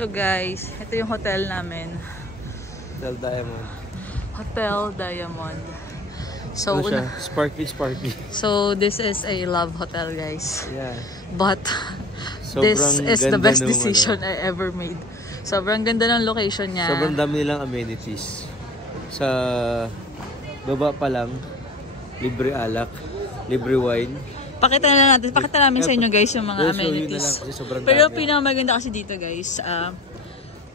So guys, ito yung hotel namin. Hotel Diamond. Hotel Diamond. So, ano siya? Sparkly, sparkly. So, this is a love hotel, guys. Yeah. But, this is the best decision I ever made. Sobrang ganda ng location niya. Sobrang dami nilang amenities. Sa baba pa lang, libre alak, libre wine. Pakita namin sa inyo guys yung mga amenities. Pero pinakamaganda kasi dito guys,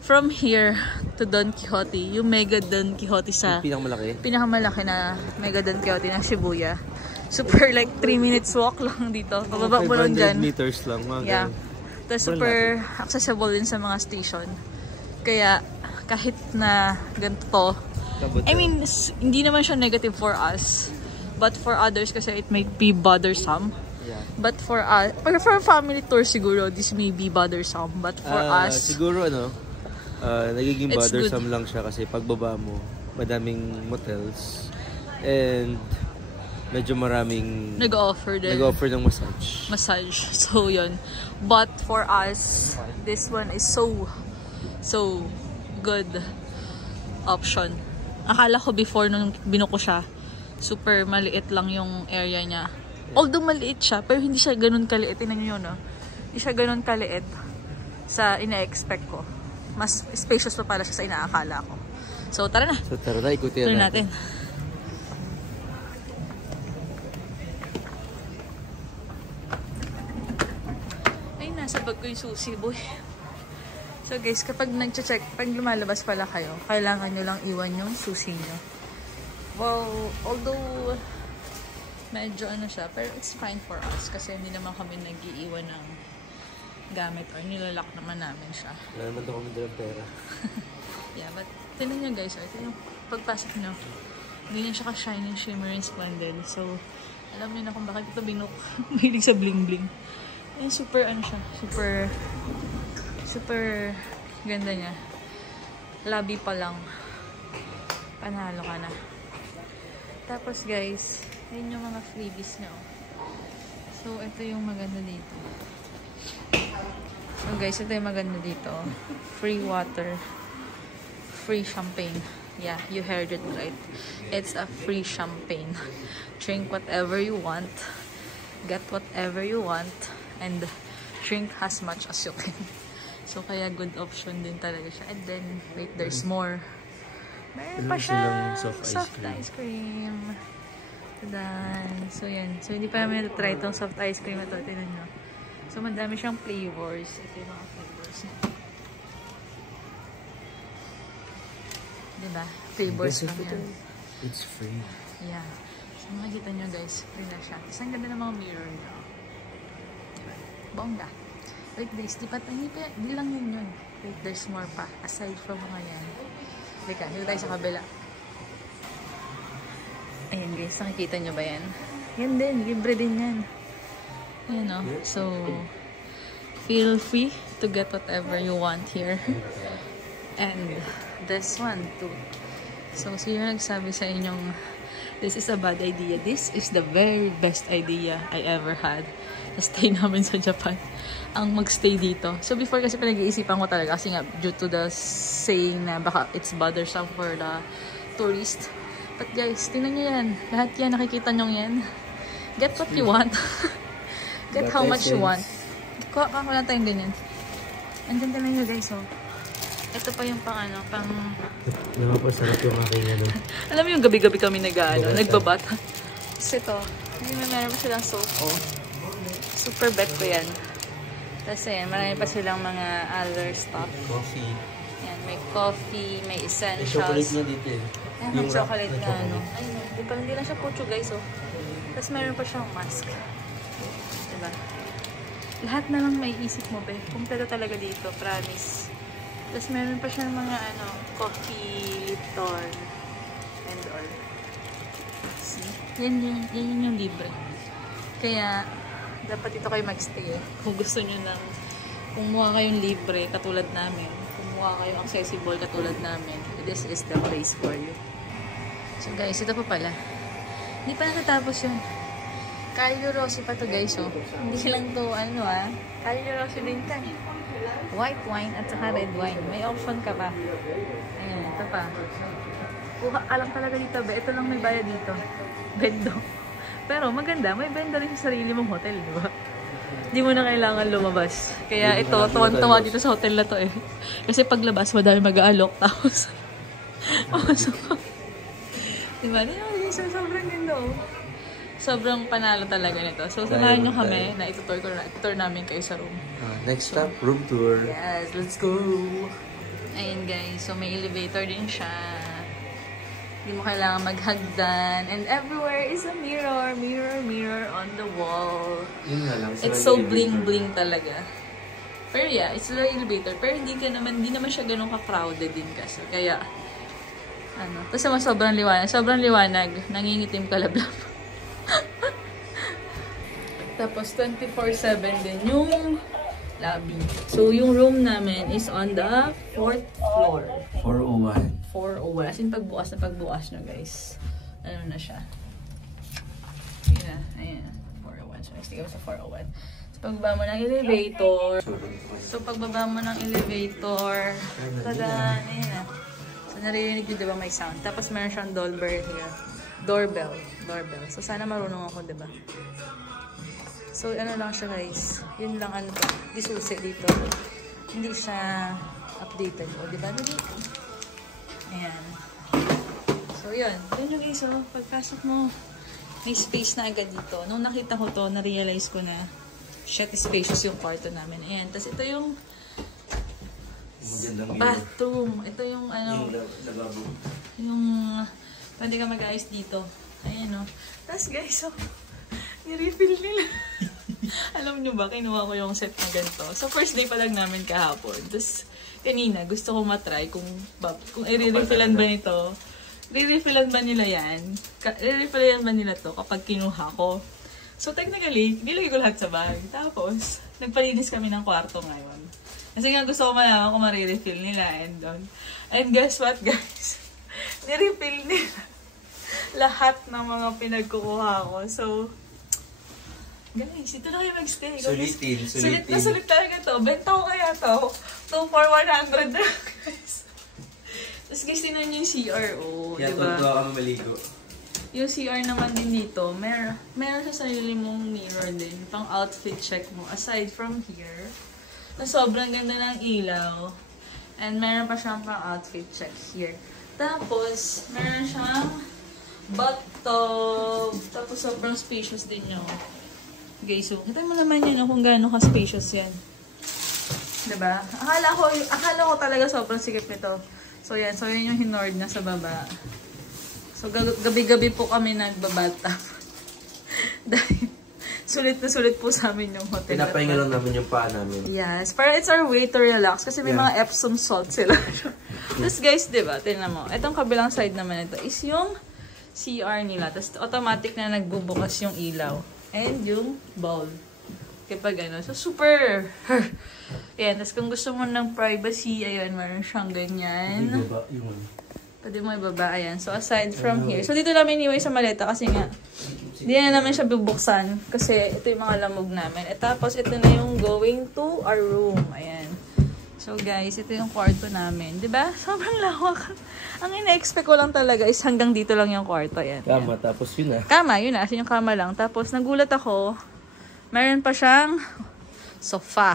from here to Don Quixote, yung Mega Don Quixote sa pinakamalaki na Mega Don Quixote ng Shibuya. Super like 3 minutes walk lang dito. Pababa mo lang dyan. 500 meters lang. Yeah. Tapos super accessible din sa mga station. Kaya kahit na ganito, I mean, hindi naman siya negative for us. But for others kasi it might be bothersome. Yeah. But for us, for family tour siguro, this may be bothersome. But for us, siguro nagiging bothersome good lang siya kasi pagbaba mo, madaming motels. And medyo maraming nag-offer ng massage. So yun. But for us, this one is so good option. Akala ko before nung binuko siya, super maliit lang yung area niya. Although maliit siya, pero hindi siya ganun kaliit. Tingnan nyo yun, no? Hindi siya ganun kaliit sa ina-expect ko. Mas spacious pa pala siya sa inaakala ko. So, tara na. Ikutin natin. Ay, nasa bag ko yung susi, boy. So guys, kapag nag-check, pag lumalabas pala kayo, kailangan nyo lang iwan yung susi nyo. Well, although medyo siya, pero it's fine for us kasi hindi naman kami nag-iiwan ng gamit or nilalak naman namin siya. Wala naman daw kami dalang pera. Yeah, but tignan nyo guys, ito yung pagpasok nyo. Hindi siya ka-shiny, shimmering, splendid. So, alam niyo na kung bakit ito binuk. Mahilig sa bling-bling. And super siya, super ganda niya. Lobby pa lang. Panalo ka na. Tapos guys, ayun yung mga freebies nyo. So, ito yung maganda dito. So guys, ito yung maganda dito. Free water. Free champagne. Yeah, you heard it right. It's a free champagne. Drink whatever you want. Get whatever you want. And drink as much as you can. So, kaya good option din talaga siya. And then, wait, there's more. Meron pa siya soft ice cream. Tadan. So, yan. So, hindi pa namin na-try itong soft ice cream ito. Tinan nyo. So, madami siyang flavors. Ito yung mga flavors niya. Diba? Flavors lang yan. It's free. Yeah. So, makikita nyo guys. Free na siya. Tapos, ang ganda ng mga mirror nyo. Bongga. Like this. Di lang yun. Like, there's more pa. Aside from mga yan. Teka, dito tayo sa kabila. Ayan guys, nakikita nyo ba yan? Yan din, libre din yan. Ayan o. So, feel free to get whatever you want here. And this one too. So, sino nagsabi sa inyong this is a bad idea? This is the very best idea I ever had. Stay namin sa Japan. Ang magstay dito. So before kasi pinag-iisipan ko talaga kasi nga due to the saying na baka it's bothersome for the tourist. But guys, tingnan nyo yan. Lahat yan, nakikita nyo yan. Get what you want. Get how much you want. Kuha lang tayong ganyan. And then tingnan nyo guys, oh. Ito pa yung pang Napapasarap yung aking Alam mo yung gabi-gabi kami nagbabata. Kasi ito, meron pa silang soap, oh. Super bet ko yan. Tapos ayan, marami pa silang mga other stuff. Coffee. Ayan, may coffee, may essentials. May chocolate na dito eh. Ayan, may chocolate na ano. Ayun, hindi lang siya pucho guys, oh. Tapos meron pa siyang mask. Diba? Lahat na lang may isip mo, be. Kumpleto talaga dito, promise. Tapos meron pa siyang mga coffee, Lipton, and all. See? Yan yung libre. Kaya, dapat dito kayo magstay eh. Kung gusto nyo ng kumuha kayong libre katulad namin, kumuha kayong accessible katulad namin, this is the place for you. So guys, ito pa pala. Hindi pa natatapos yun. Cagliostro Rossi pa to guys, oh. Hindi lang to, Cagliostro Rossi din ka. white wine at saka red wine. May option ka pa. Ayan, ito pa. Kuha ka lang talaga dito, be. Ito lang may bayad dito. Bendo. Pero maganda, may benda rin sa sarili mong hotel, di ba? Hindi mo na kailangan lumabas. Kaya ito, tuwan-tuwa dito sa hotel na to eh. Kasi paglabas, madami mag-aalok. Tapos, diba? Sobrang ganda oh. Sobrang panalo talaga nito. So, samahan nyo kami na itutour namin kayo sa room. Next stop, room tour. Yes, let's go! Ayun guys, so may elevator din siya. Hindi mo kailangan maghagdan. And everywhere is a mirror. Mirror on the wall. Yun nga lang. It's so bling-bling talaga. Pero yeah, it's the elevator. Pero hindi naman siya ganun ka-crowded din kasi. Kaya, ano. Tapos sobrang liwanag. Sobrang liwanag. Nangingitim ka lablab. Tapos 24/7 din yung lobby. So, yung room namin is on the 4th floor. 401. 401. As in, pagbukas nyo, guys. Ano na siya? Ayan. Ayan. 401. So, next kami sa 401. So, pagbaba mo ng elevator. Tada! Ayan na. So, naririnig nyo, diba, may sound. Tapos, meron siyang doorbell. So, sana marunong ako, diba? So, ano lang siya, guys. Yun lang, ano to. Di susi dito. Hindi siya updated. O, diba? Ayan. So, yun. Yun yung guys, oh. Pagpasok mo, may space na agad dito. Nung nakita ko to, na-realize ko na shit, spacious yung kwarto namin. Ayan. Tapos, ito yung bathroom. Ito yung, ano, yung pwede ka mag-ayos dito. Ayan, oh. Tapos, guys, oh. Ni-refill nila. Alam nyo ba, kinuha ko yung set na ganito. So, first day pa lang namin kahapon. Tapos, kanina, gusto ko matry kung i-refillan ba nito. I-refillan ba nila yan? I-refillan ba nila to kapag kinuha ko? So, technically, nilagay ko lahat sa bag. Tapos, nagpalinis kami ng kwarto ngayon. Kasi nga gusto ko malaman kung ma-refill nila. And guess what, guys? Ni-refill nila lahat ng mga pinagkukuha ko. So, guys, ito na kayo mag-stay. Sulitin. Sulit talaga to. Benta ko kaya to. 2 for 100 na, guys. Tapos guys, tinan nyo yung CRO. Kaya diba? tuwa kami maligo. Yung CR naman din dito, meron sa sarili mong mirror din. Pang outfit check mo. Aside from here, na sobrang ganda ng ilaw. And meron pa siyang pang outfit check here. Tapos, meron siyang bathtub. Tapos sobrang spacious din yun. Guys, so, kita mo naman yun kung gaano ka-spacious yan. Diba? Akala ko talaga sobrang sikip nito. So, yan. So, yun yung hinord na sa baba. So, gabi-gabi po kami nagbabathtub. Dahil, sulit na sulit po sa amin yung hotel. Pinapahinga lang namin yung paa namin. Yes. Pero it's our way to relax. Kasi may mga Epsom salt sila. Tapos, guys, diba? Tingnan mo. Itong kabilang side naman ito is yung CR nila. Tapos, automatic na nagbubukas yung ilaw. And yung bowl. Kapag ano. So, super. Ayan. Tapos, kung gusto mo ng privacy, ayan, meron siyang ganyan. Pwede mo ibaba. Ayan. So, aside from here. So, dito namin iniway sa maleta kasi nga, hindi na namin siya bubuksan. Kasi, ito yung mga lamog namin. At tapos, ito na yung going to our room. Ayan. So, guys, ito yung kwarto namin. Diba? Sobrang lawak. Ang ina-expect ko lang talaga is hanggang dito lang yung kwarto. Ayan. Kama, tapos yun na. Kama, yun na. As yung kama lang. Tapos, nagulat ako. Meron pa siyang sofa.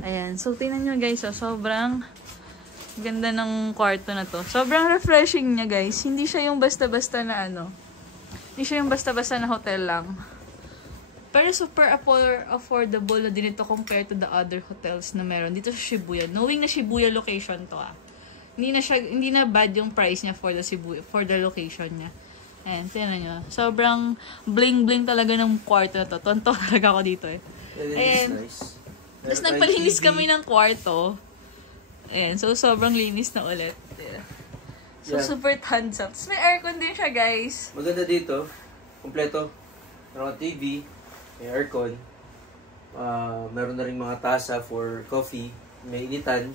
Ayan. So, tingnan nyo guys. So, sobrang ganda ng kwarto na to. Sobrang refreshing niya guys. Hindi siya yung basta-basta na ano. Hindi siya yung basta-basta na hotel lang. Pero super affordable na din ito compared to the other hotels na meron dito sa Shibuya. Knowing na Shibuya location to Hindi na bad yung price niya for the location niya. Ayan, tingnan nyo. Sobrang bling-bling talaga ng kwarto na to. Tonto talaga ako dito eh. Ayan. Nice. Tapos nagpalinis kami ng kwarto. Ayan, so sobrang linis na ulit. Yeah. So super thumbs up. Tapos may aircon din siya guys. Maganda dito. Kompleto. Meron TV. May aircon. Meron na rin mga tasa for coffee. May initan.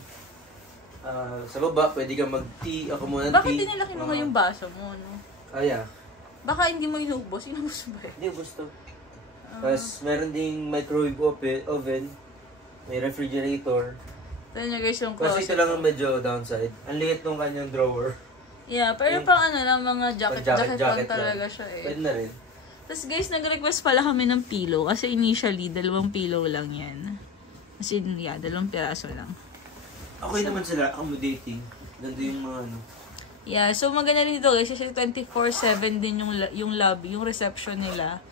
Sa baba, pwede ka mag-tea. Ako muna ng tea. Bakit din nila kinuha yung baso mo, no? Kaya. Baka hindi mo inubos. Inubos ba yun? Hindi, gusto. Tapos, meron ding microwave oven. May refrigerator. Tignan nyo guys yung Kasi closet. ito lang ang medyo downside. Ang liit nung kanyang drawer. Yeah, pero pang ano lang, mga jacket lang talaga siya eh. Pwede na rin. Tapos guys, nag-request pala kami ng pillow. Kasi initially, 2 pillow lang yan. Kasi yeah, 2 piraso lang. Okay naman sila, accommodating. Ganda yung mga ano. Yeah, so maganda rin dito guys. Kasi 24/7 din yung lobby, yung reception nila.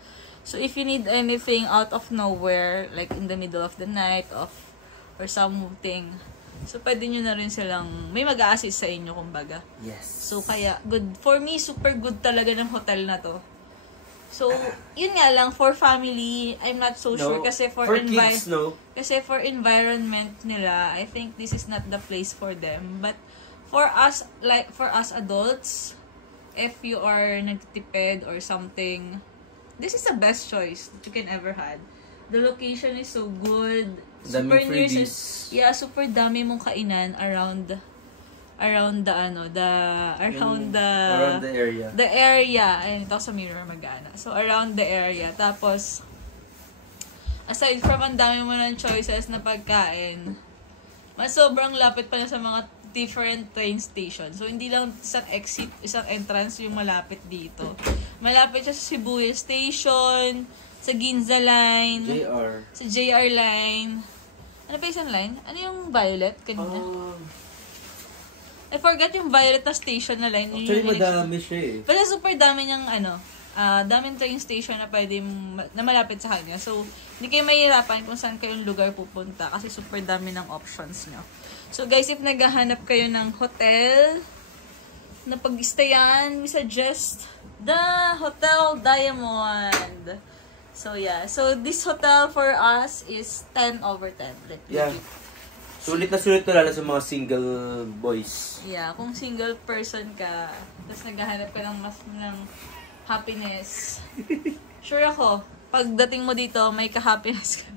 So if you need anything out of nowhere, like in the middle of the night, or something, so pwede nyo na rin silang, may mag-a-assist sa inyo kumbaga. Yes. So kaya, good. For me, super good talaga ng hotel na to. So, yun nga lang, for family, I'm not so sure. Kasi for kids, no. Kasi for environment nila, I think this is not the place for them. But for us, like for us adults, if you are nagtitipid or something, this is the best choice that you can ever had. The location is so good. Super near, yeah, super dami mong kainan around the area. The area. Ayun, ito sa mirror mag-ana. So, around the area. Tapos, aside from ang dami mo ng choices na pagkain, mas sobrang lapit pa na sa mga different train stations. So, hindi lang isang exit, isang entrance yung malapit dito. Malapit siya sa Shibuya Station, sa Ginza Line, sa JR Line. Ano pa isang line? Ano yung Violet kanina? I forgot yung Violet na station na line. Actually, madami siya eh. Basta super dami niyang daming train station na pwede na malapit sa kanya. So, hindi kayo mahihirapan kung saan kayong lugar pupunta kasi super dami ng options nyo. So, guys, if naghahanap kayo ng hotel na pag-stayan, we suggest the Hotel Diamond. So, yeah. So, this hotel for us is 10/10. Like, yeah. Sulit na sulit to lalo sa mga single boys. Yeah, kung single person ka, tapos naghahanap ka ng happiness. Sure ako, pagdating mo dito, may ka-happiness ka.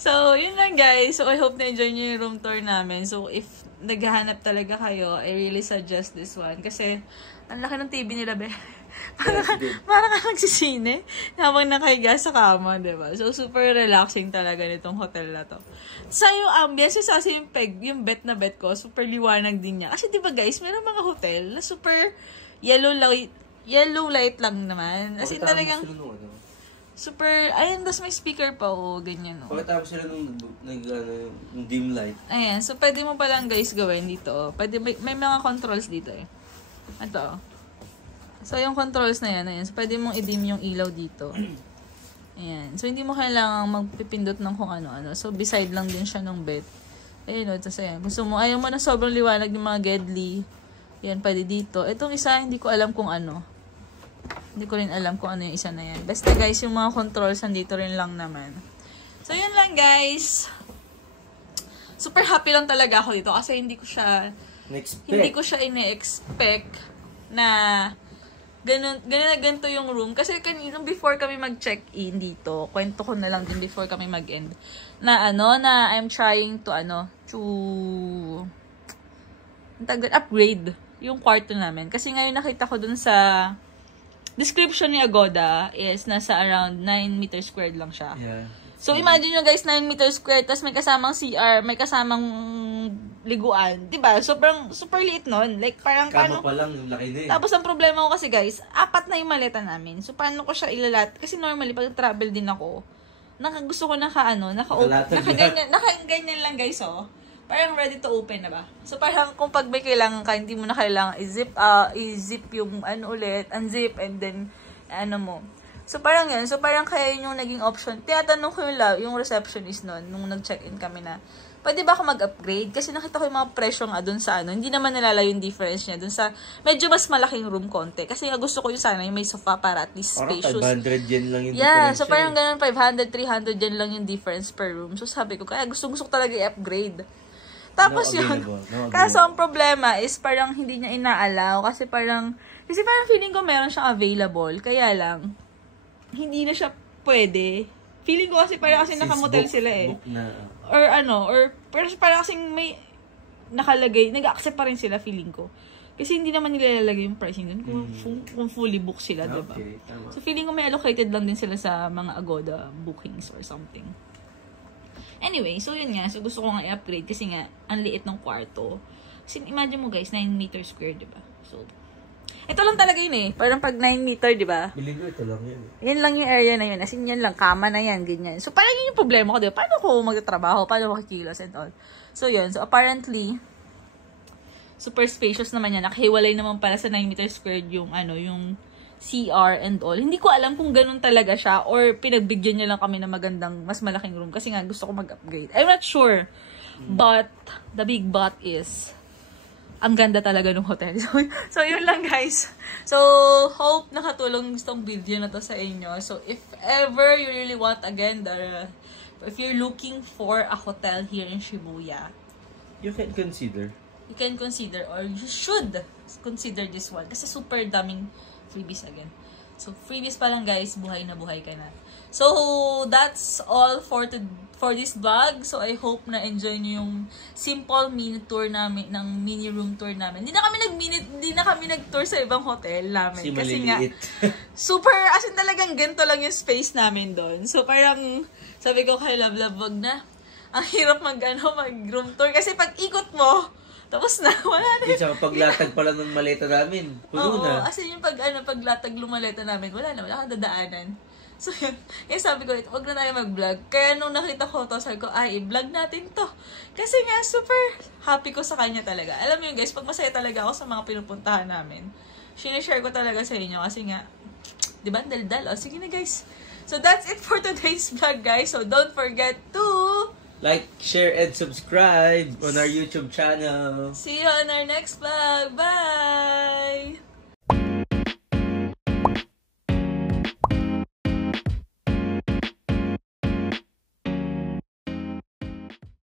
So, yun lang guys. So, I hope na-enjoy nyo yung room tour namin. So, if naghahanap talaga kayo, I really suggest this one. Kasi, ang laki ng TV nila, be. Parang ka nagsisine habang nakahiga sa kama, diba? So, super relaxing talaga nitong hotel na to. Sa yung ambience, sa yung bed na bed ko, super liwanag din niya. Kasi diba guys, meron mga hotel na super yellow light lang naman. As in talagang super, ayun, tas may speaker pa, ganyan, no? Pagkatapos sila nung dim light. Ayan, so pwede mo palang guys gawin dito. Pwede, may mga controls dito eh. Ito, so, yung controls na yan, ayan. So, pwede mong i-dim yung ilaw dito. Ayan. So, hindi mo kailangang magpipindot ng kung ano-ano. So, beside lang din siya ng bed. Ayun, o. Tapos, ayan. Gusto mo, ayaw mo na sobrang liwanag yung mga gedli. Yan, pwede dito. Itong isa, hindi ko alam kung ano. Hindi ko rin alam kung ano yung isa na yan. Basta, guys, yung mga controls, nandito rin lang naman. So, yun lang, guys. Super happy lang talaga ako dito kasi hindi ko siya ine-expect na ganito yung room. Kasi kanina before kami mag-check-in dito, kwento ko na lang din before kami mag-end, na I'm trying to upgrade yung kwarto namin. Kasi ngayon nakita ko dun sa description ni Agoda is nasa around 9 meters squared lang siya. Yeah. So, imagine nyo guys, 9 meters squared, tapos may kasamang CR, may kasamang liguan. Diba? Super liit nun. Like, parang, kama pa lang, yung laki na eh. Tapos, ang problema ko kasi guys, 4 na yung maleta namin. So, paano ko siya ilalat? Kasi normally, pag travel din ako, gusto ko nakaganyan lang guys, oh. Parang ready to open na ba? So, parang kung pag may kailangan ka, hindi mo na kailangan i-zip yung unzip, and then, mo. So, parang yun. So, parang kaya yun yung naging option. Tinatanong ko yung receptionist nun, nung nag-check-in kami na, pwede ba ako mag-upgrade? Kasi nakita ko yung mga presyo nga dun sa hindi naman nalala yung difference niya dun sa, medyo mas malaking room konti. Kasi nga gusto ko yung sana yung may sofa para at least spacious. Parang 500 yen lang yung difference. Yeah, so parang ganun, 500, 300 yen lang yung difference per room. So, sabi ko, kaya gusto ko talaga i-upgrade. Tapos kaso ang problema is parang hindi niya inaalaw kasi parang feeling ko meron siyang available. Kaya lang, hindi na siya pwede. Feeling ko kasi parang kasi nakamotel sila eh. Or parang kasing may nakalagay, nag-accept pa rin sila feeling ko. Kasi hindi naman nilalagay yung pricing dun kung fully booked sila, diba? Okay, so feeling ko may allocated lang din sila sa mga Agoda bookings or something. Anyway, so yun nga. So gusto ko nga i-upgrade kasi nga, ang liit ng kwarto. Kasi imagine mo guys, 9 meters square, diba? So, ito lang talaga yun eh. Parang pag 9 meter, diba? Biligo, ito lang yun. Yan lang yung area na yun. As in, yan lang. Kama na yan, ganyan. So, parang yun yung problema ko, diba? Paano ko magtatrabaho? Paano ko kikilos and all? So, yun. So, apparently, super spacious naman yan. Nakahiwalay naman pala sa 9 meters squared yung, yung CR and all. Hindi ko alam kung ganun talaga siya or pinagbigyan niya lang kami ng magandang, mas malaking room kasi nga gusto ko mag-upgrade. I'm not sure. But, the big but is, ang ganda talaga ng hotel. So, yun lang guys. So, hope nakatulong itong video na to sa inyo. So, if ever you really want, again, if you're looking for a hotel here in Shibuya, you can consider. You can consider or you should consider this one. Kasi super daming freebies again. So, freebies pa lang guys, buhay na buhay ka na. So, that's all for this vlog. So, I hope na enjoy nyo yung simple mini tour namin, ng mini room tour namin. Hindi na kami nag-tour sa ibang hotel namin. Kasi nga, super, as in talagang ganito lang yung space namin doon. So, parang, sabi ko kay Love, wag na. Ang hirap mag-room tour. Kasi pag ikot mo, tapos na, wala na. Kasi paglatag pala ng maleta namin, puno na. Oo, as in yung paglatag lumaleta namin, wala kang dadaanan. So, yun. Kaya sabi ko, wag na tayo mag-vlog. Kaya nung nakita ko to, sabi ko, i-vlog natin to. Kasi nga, super happy ko sa kanya talaga. Alam mo yun, guys, pag masaya talaga ako sa mga pinupuntahan namin, sinishare ko talaga sa inyo. Kasi nga, di ba, dal-dal. O, sige na, guys. So, that's it for today's vlog, guys. So, don't forget to like, share, and subscribe on our YouTube channel. See you on our next vlog. Bye!